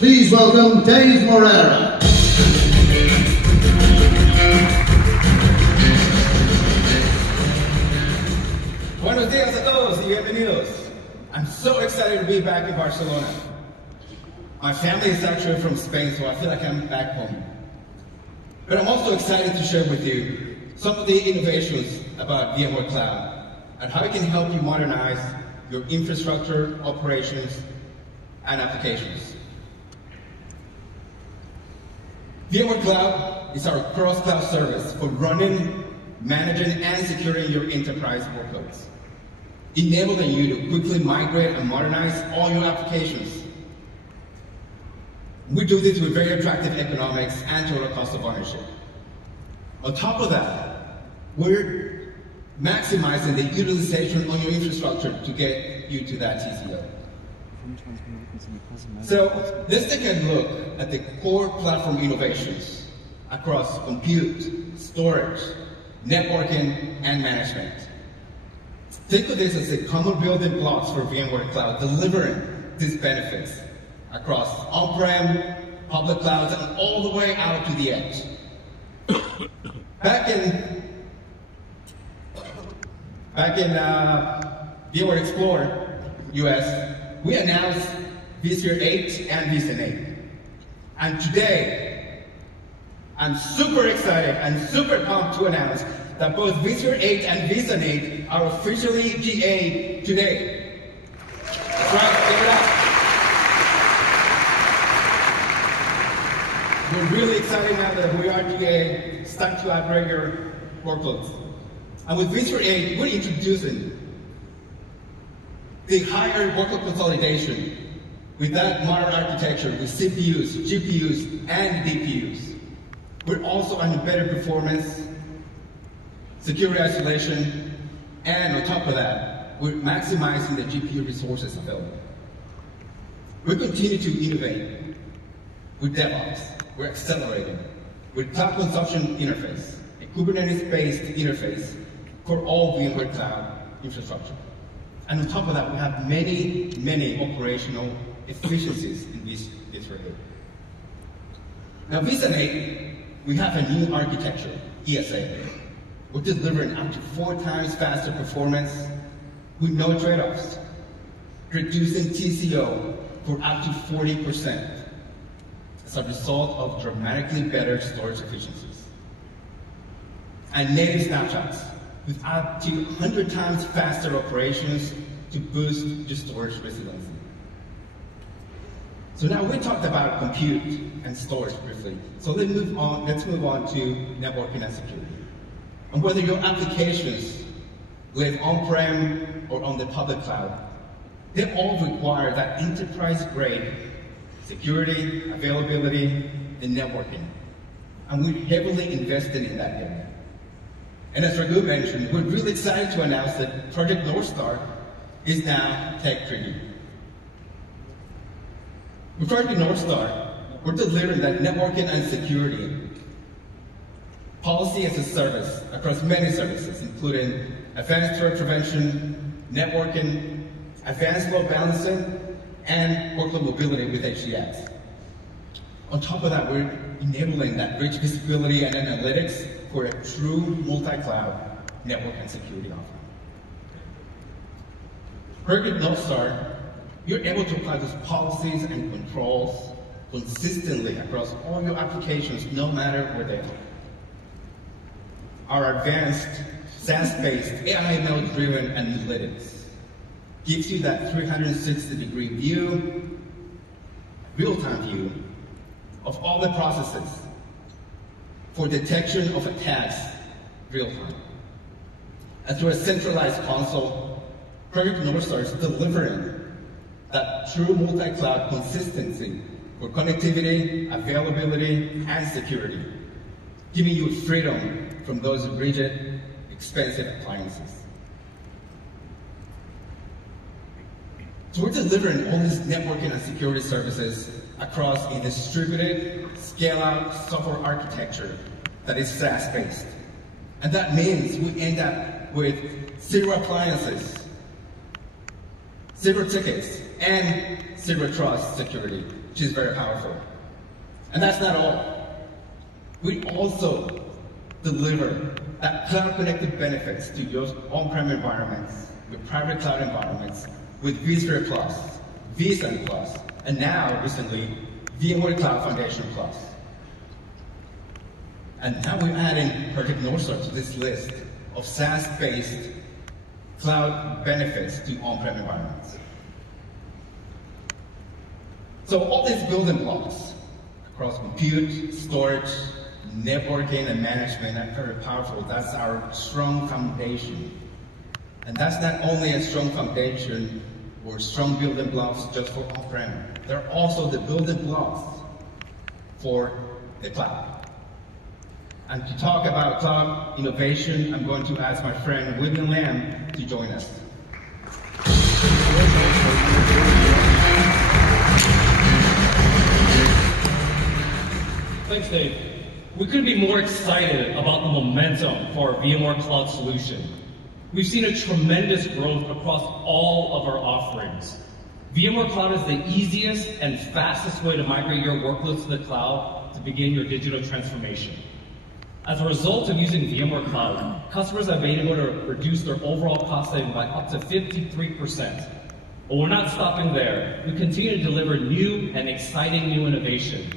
Please welcome Dave Morera. Buenos días a todos y bienvenidos. I'm so excited to be back in Barcelona. My family is actually from Spain, so I feel like I'm back home. But I'm also excited to share with you some of the innovations about VMware Cloud and how it can help you modernize your infrastructure, operations, and applications. VMware Cloud is our cross-cloud service for running, managing, and securing your enterprise workloads, enabling you to quickly migrate and modernize all your applications. We do this with very attractive economics and total cost of ownership. On top of that, we're maximizing the utilization on your infrastructure to get you to that TCO. So let's take a look at the core platform innovations across compute, storage, networking, and management. Think of this as the common building blocks for VMware Cloud, delivering these benefits across on-prem, public clouds, and all the way out to the edge. Back in VMware Explorer US, we announced vSphere 8 and vSphere 8. And today, I'm super excited and super pumped to announce that both vSphere 8 and vSphere 8 are officially GA today. That's right, check it out. We're really excited now that we are GA. It's time to upgrade your workloads. And with vSphere 8, we're introducing the higher workload consolidation with that modern architecture with CPUs, GPUs, and DPUs. We're also on better performance, security isolation, and on top of that, we're maximizing the GPU resources available. We continue to innovate with DevOps. We're accelerating with cloud consumption interface, a Kubernetes-based interface for all VMware Cloud infrastructure. And on top of that, we have many, many operational efficiencies in vSphere 8. Now, vSphere 8, we have a new architecture, ESA. We're delivering up to 4 times faster performance with no trade-offs, reducing TCO for up to 40% as a result of dramatically better storage efficiencies. And native snapshots with up to 100 times faster operations to boost your storage resiliency. So now we talked about compute and storage briefly. So let's move on to networking and security. And whether your applications live on-prem or on the public cloud, they all require that enterprise-grade security, availability, and networking. And we're heavily invested in that area. And as Raghu mentioned, we're really excited to announce that Project North Star is now tech preview. With Project North Star, we're delivering that networking and security policy as a service across many services, including advanced threat prevention, networking, advanced load balancing, and workload mobility with HDX. On top of that, we're enabling that rich visibility and analytics for a true multi-cloud network and security offering. Project North Star, you're able to apply those policies and controls consistently across all your applications, no matter where they are. Our advanced SaaS-based AI/ML-driven analytics gives you that 360-degree view, real-time view of all the processes for detection of attacks real-time. And through a centralized console, Project North Star is delivering that true multi-cloud consistency for connectivity, availability, and security, giving you freedom from those rigid, expensive appliances. So we're delivering all these networking and security services across a distributed, scale-out software architecture that is SaaS-based. And that means we end up with 0 appliances, 0 tickets, and 0 trust security which is very powerful. And that's not all. We also deliver that cloud-connected benefits to your on-prem environments, with private cloud environments, with vSphere Plus, vSun Plus, and now, recently, VMware Cloud Foundation Plus. And now we're adding Project North Star to this list of SaaS-based cloud benefits to on-prem environments. So all these building blocks across compute, storage, networking, and management are very powerful. That's our strong foundation. And that's not only a strong foundation or strong building blocks just for on-prem. They're also the building blocks for the cloud. And to talk about cloud innovation, I'm going to ask my friend William Lam to join us. Thanks, Dave. We couldn't be more excited about the momentum for our VMware Cloud solution. We've seen a tremendous growth across all of our offerings. VMware Cloud is the easiest and fastest way to migrate your workloads to the cloud to begin your digital transformation. As a result of using VMware Cloud, customers have been able to reduce their overall cost saving by up to 53%. But we're not stopping there. We continue to deliver new and exciting new innovation.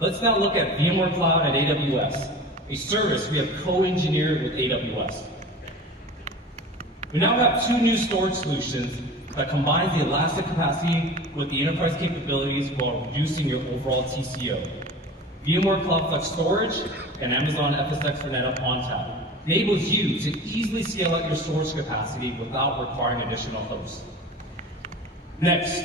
Let's now look at VMware Cloud at AWS, a service we have co-engineered with AWS. We now have two new storage solutions that combine the elastic capacity with the enterprise capabilities while reducing your overall TCO. VMware Cloud Flex Storage and Amazon FSx for NetApp ONTAP enables you to easily scale out your storage capacity without requiring additional hosts. Next,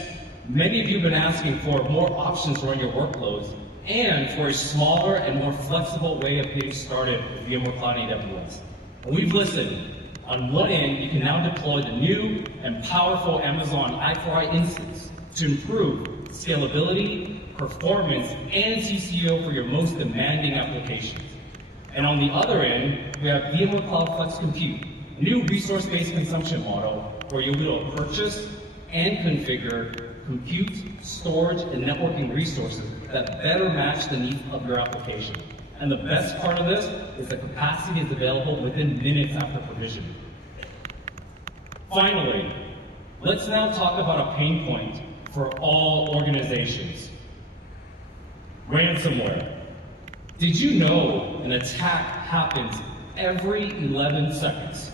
many of you have been asking for more options to run your workloads and for a smaller and more flexible way of getting started with VMware Cloud AWS. And we've listened. On one end, you can now deploy the new and powerful Amazon i4i instance to improve scalability, performance, and TCO for your most demanding applications. And on the other end, we have VMware Cloud Flex Compute, a new resource-based consumption model where you'll be able to purchase and configure compute, storage, and networking resources that better match the needs of your application. And the best part of this is the capacity is available within minutes after provision. Finally, let's now talk about a pain point for all organizations. Ransomware. Did you know an attack happens every 11 seconds?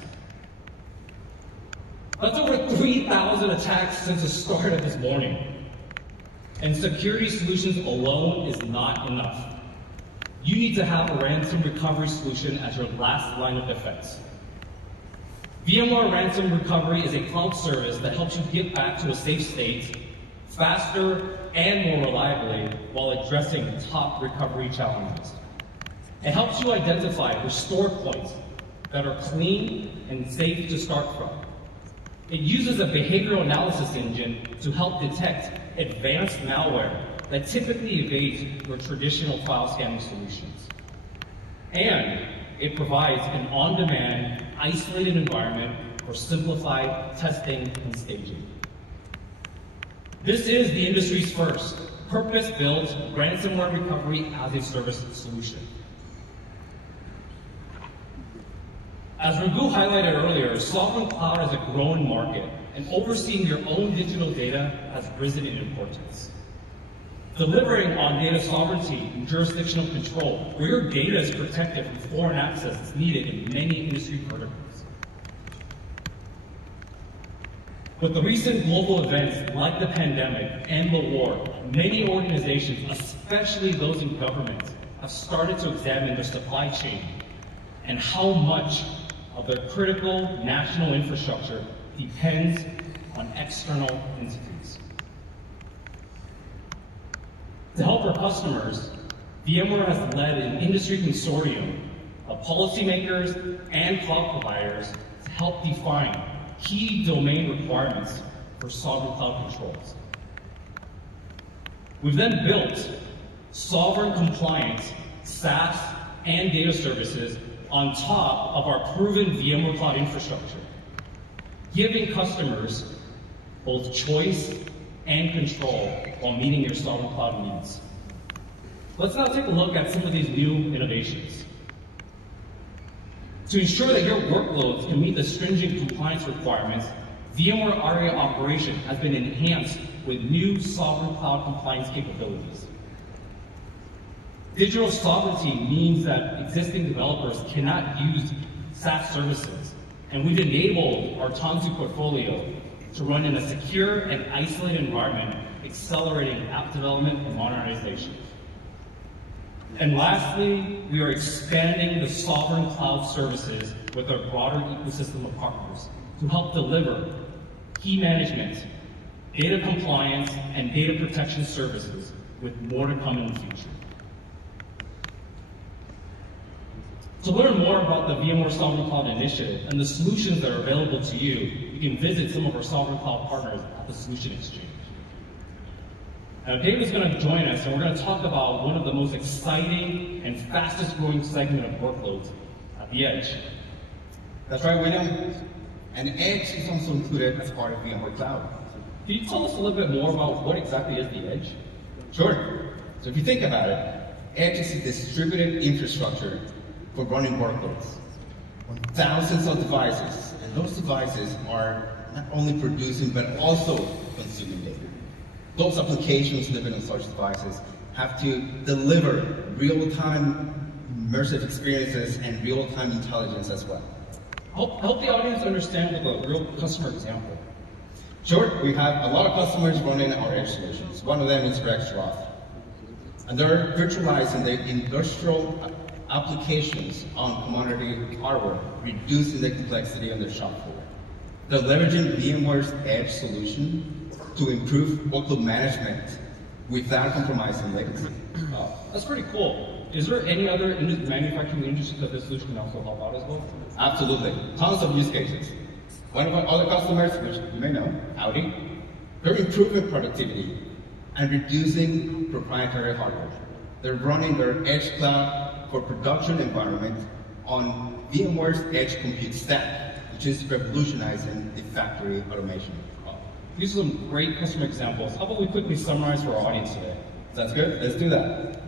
That's over 3,000 attacks since the start of this morning. And security solutions alone is not enough. You need to have a ransom recovery solution as your last line of defense. VMware Ransom Recovery is a cloud service that helps you get back to a safe state faster and more reliably while addressing top recovery challenges. It helps you identify restore points that are clean and safe to start from. It uses a behavioral analysis engine to help detect advanced malware that typically evades your traditional file scanning solutions. And it provides an on-demand, isolated environment for simplified testing and staging. This is the industry's first purpose-built ransomware recovery as a service solution. As Raghu highlighted earlier, sovereign cloud is a growing market, and overseeing your own digital data has risen in importance. Delivering on data sovereignty and jurisdictional control, where your data is protected from foreign access, is needed in many industry verticals. With the recent global events like the pandemic and the war, many organizations, especially those in government, have started to examine their supply chain and how much of their critical national infrastructure depends on external entities. To help our customers, VMware has led an industry consortium of policymakers and cloud providers to help define key domain requirements for sovereign cloud controls. We've then built sovereign compliant SaaS and data services on top of our proven VMware Cloud infrastructure, giving customers both choice and control while meeting your sovereign cloud needs. Let's now take a look at some of these new innovations. To ensure that your workloads can meet the stringent compliance requirements, VMware ARIA Operation has been enhanced with new sovereign cloud compliance capabilities. Digital sovereignty means that existing developers cannot use SaaS services, and we've enabled our Tanzu portfolio to run in a secure and isolated environment, accelerating app development and modernization. And lastly, we are expanding the sovereign cloud services with our broader ecosystem of partners to help deliver key management, data compliance, and data protection services, with more to come in the future. To learn more about the VMware Sovereign Cloud Initiative and the solutions that are available to you, you can visit some of our Sovereign Cloud partners at the Solution Exchange. Now, Dave is going to join us, and we're going to talk about one of the most exciting and fastest growing segment of workloads at the edge. That's right, William. And Edge is also included as part of VMware Cloud. Can you tell us a little bit more about what exactly is the edge? Sure. So if you think about it, Edge is a distributed infrastructure for running workloads on thousands of devices. And those devices are not only producing, but also consuming data. Those applications living on such devices have to deliver real-time immersive experiences and real-time intelligence as well. Help the audience understand with a real customer example. Sure, we have a lot of customers running our edge solutions. One of them is Rexroth. And they're virtualizing the industrial applications on commodity hardware, reducing the complexity on their shop floor. They're leveraging VMware's edge solution to improve workload management without compromising latency. That's pretty cool. Is there any other manufacturing industry that this solution can also help out as well? Absolutely. Tons of use cases. One of our other customers, which you may know, Audi, they're improving productivity and reducing proprietary hardware. They're running their edge cloud for production environment on VMware's edge compute stack, which is revolutionizing the factory automation. These are some great customer examples. How about we quickly summarize for our audience today? Sounds good? Let's do that.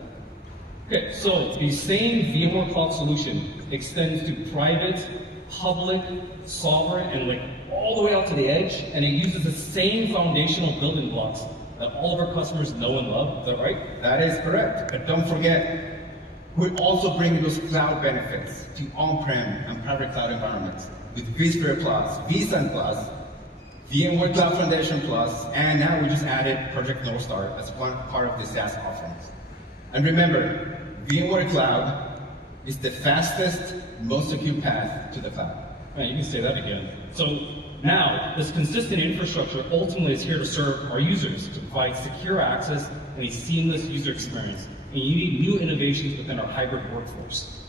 Okay, so the same VMware Cloud solution extends to private, public, sovereign, and all the way out to the edge, and it uses the same foundational building blocks that all of our customers know and love. Is that right? That is correct. But don't forget, we're also bringing those cloud benefits to on-prem and private cloud environments with vSphere Plus, vSAN Plus, VMware Cloud Foundation Plus, and now we just added Project North Star as one part of the SaaS offerings. And remember, VMware Cloud is the fastest, most secure path to the cloud. Right, you can say that again. So now, this consistent infrastructure ultimately is here to serve our users, to provide secure access and a seamless user experience. And you need new innovations within our hybrid workforce.